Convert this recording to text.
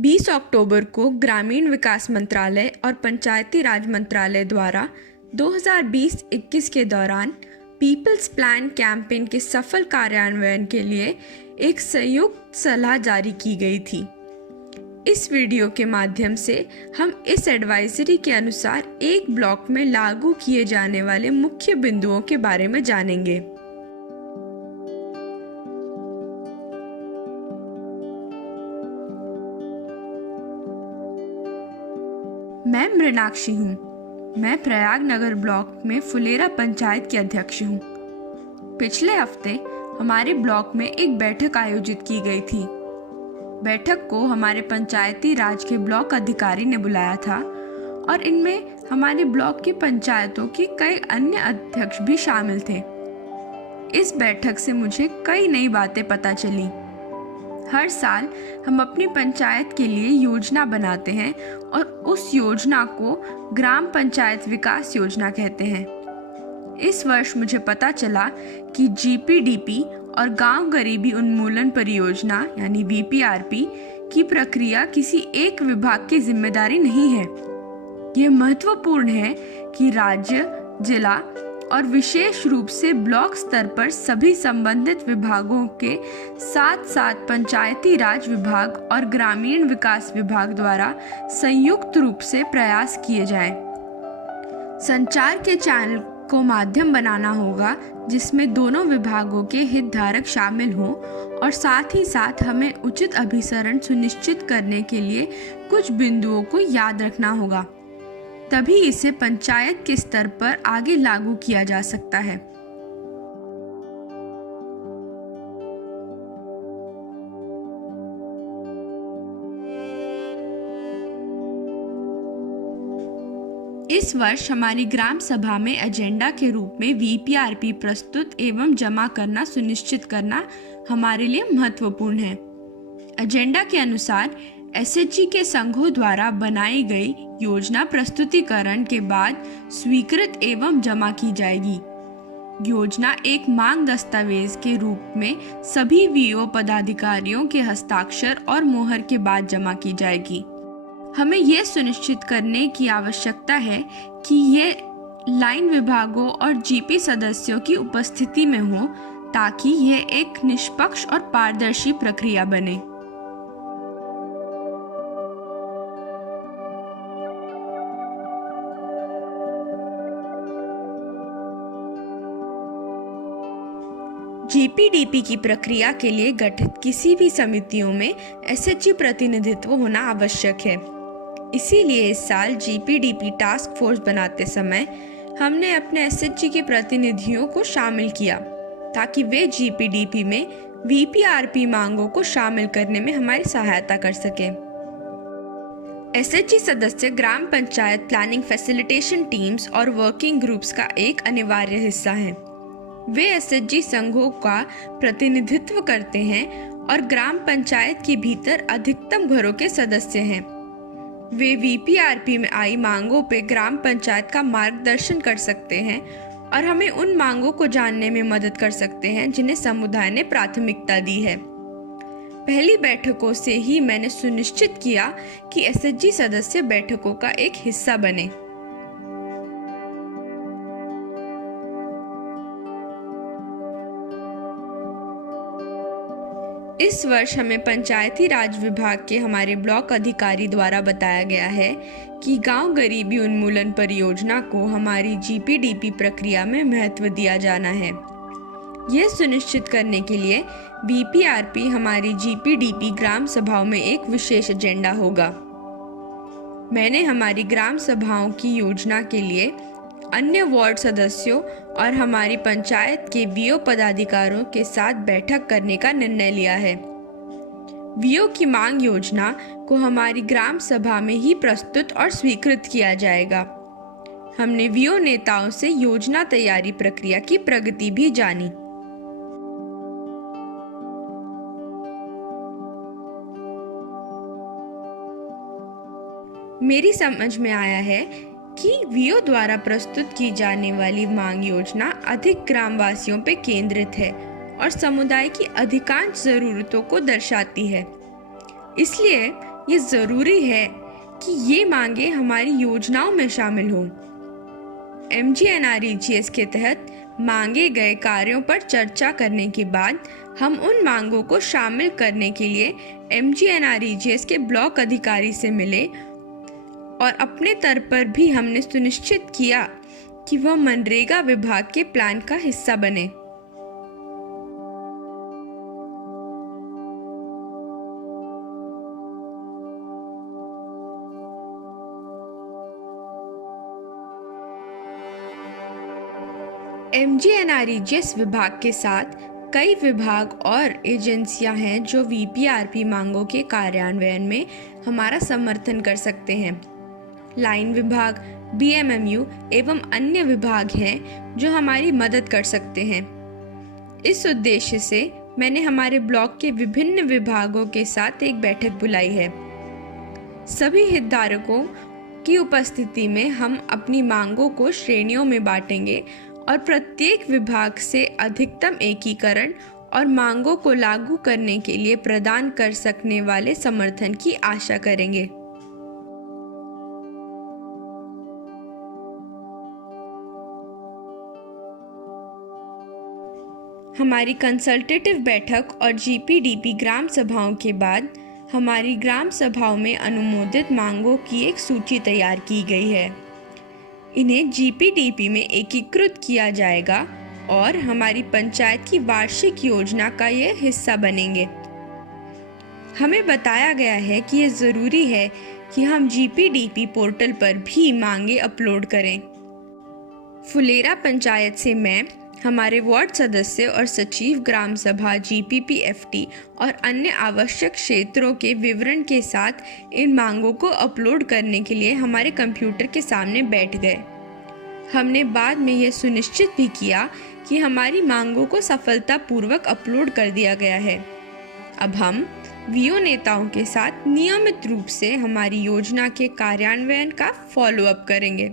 20 अक्टूबर को ग्रामीण विकास मंत्रालय और पंचायती राज मंत्रालय द्वारा 2020-21 के दौरान पीपल्स प्लान कैंपेन के सफल कार्यान्वयन के लिए एक संयुक्त सलाह जारी की गई थी। इस वीडियो के माध्यम से हम इस एडवाइजरी के अनुसार एक ब्लॉक में लागू किए जाने वाले मुख्य बिंदुओं के बारे में जानेंगे। मैं मृणाक्षी हूँ। मैं प्रयाग नगर ब्लॉक में फुलेरा पंचायत की अध्यक्ष हूँ। पिछले हफ्ते हमारे ब्लॉक में एक बैठक आयोजित की गई थी। बैठक को हमारे पंचायती राज के ब्लॉक अधिकारी ने बुलाया था और इनमें हमारे ब्लॉक की पंचायतों के कई अन्य अध्यक्ष भी शामिल थे। इस बैठक से मुझे कई नई बातें पता चली। हर साल हम अपनी पंचायत के लिए योजना बनाते हैं और उस योजना को ग्राम पंचायत विकास योजना कहते हैं। इस वर्ष मुझे पता चला कि जीपीडीपी और गांव गरीबी उन्मूलन परियोजना यानी वीपीआरपी की प्रक्रिया किसी एक विभाग की जिम्मेदारी नहीं है। यह महत्वपूर्ण है कि राज्य, जिला और विशेष रूप से ब्लॉक स्तर पर सभी संबंधित विभागों के साथ साथ पंचायती राज विभाग और ग्रामीण विकास विभाग द्वारा संयुक्त रूप से प्रयास किए जाएं। संचार के चैनल को माध्यम बनाना होगा जिसमें दोनों विभागों के हितधारक शामिल हों और साथ ही साथ हमें उचित अभिसरण सुनिश्चित करने के लिए कुछ बिंदुओं को याद रखना होगा। तभी इसे पंचायत के स्तर पर आगे लागू किया जा सकता है। इस वर्ष हमारी ग्राम सभा में एजेंडा के रूप में वीपीआरपी प्रस्तुत एवं जमा करना सुनिश्चित करना हमारे लिए महत्वपूर्ण है। एजेंडा के अनुसार एसएचजी के संघों द्वारा बनाई गई योजना प्रस्तुतिकरण के बाद स्वीकृत एवं जमा की जाएगी। योजना एक मांग दस्तावेज के रूप में सभी वीओ पदाधिकारियों के हस्ताक्षर और मोहर के बाद जमा की जाएगी। हमें यह सुनिश्चित करने की आवश्यकता है कि ये लाइन विभागों और जीपी सदस्यों की उपस्थिति में हो ताकि यह एक निष्पक्ष और पारदर्शी प्रक्रिया बने। जीपीडीपी की प्रक्रिया के लिए गठित किसी भी समितियों में एसएचजी प्रतिनिधित्व होना आवश्यक है। इसीलिए इस साल जीपीडीपी टास्क फोर्स बनाते समय हमने अपने एसएचजी के प्रतिनिधियों को शामिल किया ताकि वे जीपीडीपी में वीपीआरपी मांगों को शामिल करने में हमारी सहायता कर सकें। एसएचजी सदस्य ग्राम पंचायत प्लानिंग फैसिलिटेशन टीम्स और वर्किंग ग्रुप्स का एक अनिवार्य हिस्सा हैं। वे एसएचजी संघों का प्रतिनिधित्व करते हैं और ग्राम पंचायत के भीतर अधिकतम घरों के सदस्य हैं। वे वीपीआरपी में आई मांगों पर ग्राम पंचायत का मार्गदर्शन कर सकते हैं और हमें उन मांगों को जानने में मदद कर सकते हैं जिन्हें समुदाय ने प्राथमिकता दी है। पहली बैठकों से ही मैंने सुनिश्चित किया कि एसएचजी सदस्य बैठकों का एक हिस्सा बने। इस वर्ष हमें पंचायती राज विभाग के हमारे ब्लॉक अधिकारी द्वारा बताया गया है कि गांव गरीबी उन्मूलन परियोजना को हमारी जीपीडीपी प्रक्रिया में महत्व दिया जाना है। यह सुनिश्चित करने के लिए वीपीआरपी हमारी जीपीडीपी ग्राम सभाओं में एक विशेष एजेंडा होगा। मैंने हमारी ग्राम सभाओं की योजना के लिए अन्य वार्ड सदस्यों और हमारी पंचायत के वीओ पदाधिकारियों के साथ बैठक करने का निर्णय लिया है। वीओ की मांग योजना को हमारी ग्राम सभा में ही प्रस्तुत और स्वीकृत किया जाएगा। हमने वीओ नेताओं से योजना तैयारी प्रक्रिया की प्रगति भी जानी। मेरी समझ में आया है कि वीओ द्वारा प्रस्तुत की जाने वाली मांग योजना अधिक ग्रामवासियों पर केंद्रित है और समुदाय की अधिकांश जरूरतों को दर्शाती है। इसलिए ये ज़रूरी है कि ये मांगे हमारी योजनाओं में शामिल हों। MGNREGS के तहत मांगे गए कार्यों पर चर्चा करने के बाद हम उन मांगों को शामिल करने के लिए MGNREGS के ब्लॉक अधिकारी से मिले और अपने स्तर पर भी हमने सुनिश्चित किया कि वह मनरेगा विभाग के प्लान का हिस्सा बने। MGNREGS विभाग के साथ कई विभाग और एजेंसियां हैं जो VPRP मांगों के कार्यान्वयन में हमारा समर्थन कर सकते हैं। लाइन विभाग, BMMU एवं अन्य विभाग हैं जो हमारी मदद कर सकते हैं। इस उद्देश्य से मैंने हमारे ब्लॉक के विभिन्न विभागों के साथ एक बैठक बुलाई है। सभी हितधारकों की उपस्थिति में हम अपनी मांगों को श्रेणियों में बांटेंगे और प्रत्येक विभाग से अधिकतम एकीकरण और मांगों को लागू करने के लिए प्रदान कर सकने वाले समर्थन की आशा करेंगे। हमारी कंसल्टेटिव बैठक और GPDP ग्राम सभाओं के बाद हमारी ग्राम सभाओं में अनुमोदित मांगों की एक सूची तैयार की गई है। इन्हें GPDP में एकीकृत किया जाएगा और हमारी पंचायत की वार्षिक योजना का ये हिस्सा बनेंगे। हमें बताया गया है कि ये ज़रूरी है कि हम GPDP पोर्टल पर भी मांगे अपलोड करें। फुलेरा पंचायत से मैं, हमारे वार्ड सदस्य और सचिव ग्राम सभा, GPPFT और अन्य आवश्यक क्षेत्रों के विवरण के साथ इन मांगों को अपलोड करने के लिए हमारे कंप्यूटर के सामने बैठ गए। हमने बाद में यह सुनिश्चित भी किया कि हमारी मांगों को सफलतापूर्वक अपलोड कर दिया गया है। अब हम VO नेताओं के साथ नियमित रूप से हमारी योजना के कार्यान्वयन का फॉलोअप करेंगे।